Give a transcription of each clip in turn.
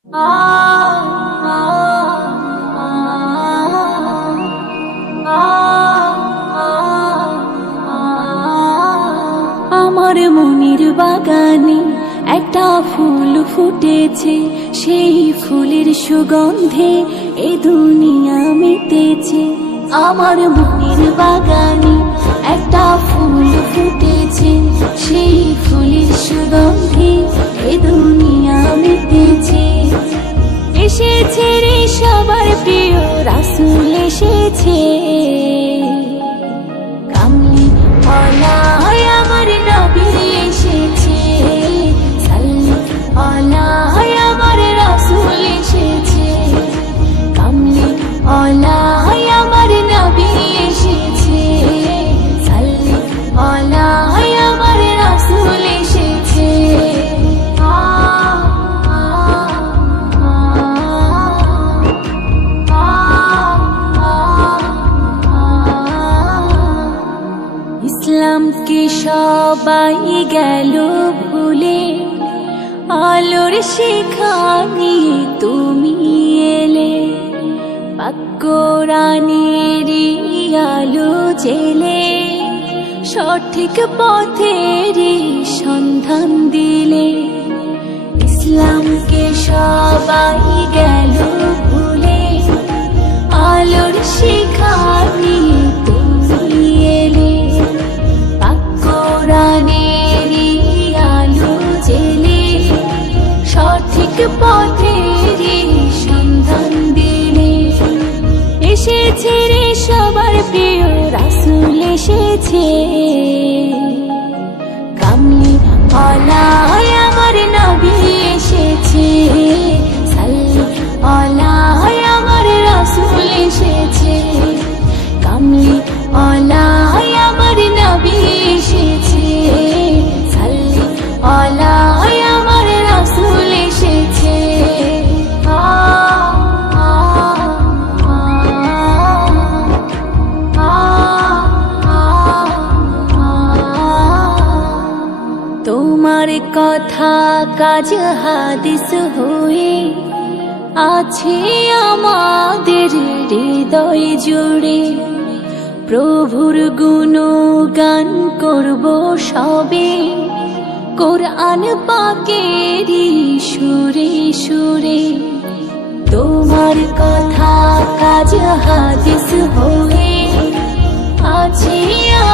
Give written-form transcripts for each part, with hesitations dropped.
আমার মনের বাগানে একটা ফুল ফুটেছে, সেই ফুলের সুগন্ধে এ দুনিয়া মেতেছে। আমার মনের বাগানে একটা ফুল ফুটেছে, সেই ফুলের সুগন্ধে এ দুনিয়া মেতেছে। এসেছে রে সবার প্রিয় রাসূল এসেছে, কামলি ওয়ালা আমার নবী এসেছে, সাল্লি আলা আমার রাসূল এসেছে, কামলি ওয়ালা আমার নবী এসেছে, সাল্লি আলা আমার রাসূল এসেছে। ইসলামকে সবাই গেল ভুলে, আলোর শিখা নিয়ে তুমি এলে, পাক কোরআনেরই আলো জেলে, সঠিক পথেরই সন্ধান দিলে। ইসলামকে সবাই গেল ভুলে, আলোর শিখা নিয়ে তুমি এলে, পাক কোরআনেরই আলো জেলে, সঠিক পথেরই সন্ধান দিলে। এসেছে রে সবার প্রিয় রাসূল এসেছে, কামলি ওয়ালা আমার নবী এসেছে, সাল্লি আলা আমার রাসূল এসেছে, কামলি ওয়ালা আমার নবী এসেছে, সাল্লি আলা আমার রাসূল এসেছে। তোমার কথা কাজ হাদিস হয়ে আছে আমাদের হৃদয় জুড়ে, প্রভুর গুণগান করব সবে, কোরআন পাকেরই সুরে সুরে। তোমার কথা কাজ হাদিস হয়ে আছে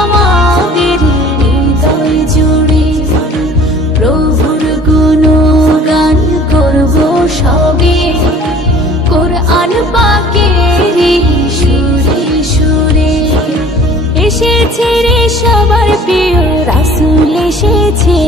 আমাদের হৃদয় জুড়ে, প্রভুর গুণগান করব সবে, কোরআন পাকেরই সুরে সুরে। এসেছে রে সবার প্রিয় রাসূল এসেছে।